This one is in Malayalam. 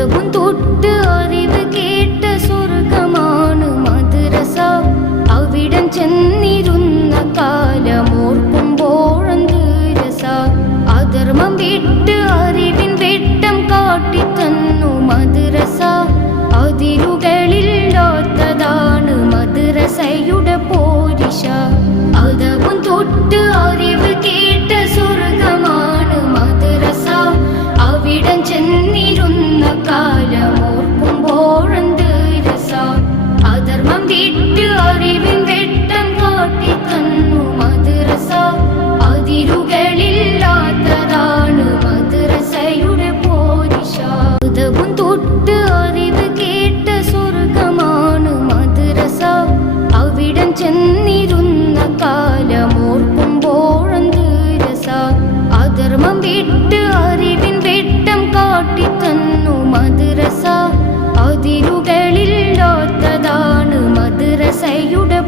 ഉദവും തൊട്ട് അറിവ് കേട്ട സ്വർഗമാണ് മദ്രസ. അവിടം ചെന്നിരുന്ന കാലമോർക്കുമ്പോഴെന്ത് രസ. അധർമ്മം വിട്ട് അറിവിൻ വെട്ടം കാട്ടിത്തന്നു മദ്രസ. അതിരുകളില്ലാത്തതാണ് മദ്രസയുടെ പോരിശ. ഉദവും തൊട്ട് അറിവ് കേട്ട സ്വർഗമാണ് മദ്രസ. അവിടം ചെന്നിരുന്ന കാലമോർക്കുമ്പോഴെന്ത് രസ. അധർമ്മം വിട്ട് അറിവിൻ വെട്ടം കാട്ടിത്തന്നു മദ്രസ. അതിരുകളില്ലാത്തതാണ് മദ്രസയുടെ പോരിശ. ഉദവും തൊട്ട് അറിവ് കേട്ട സ്വർഗമാണ് മദ്രസ. അവിടം ചെന്നിരുന്ന കാലമോർക്കുമ്പോഴെന്ത് രസ. അധർമ്മം വിട്ട് അറിവിൻ വെട്ടം കാട്ടിത്തന്നു മദ്രസ. അതിരുകളില്ലാത്തതാണ് മദ്രസയുടെ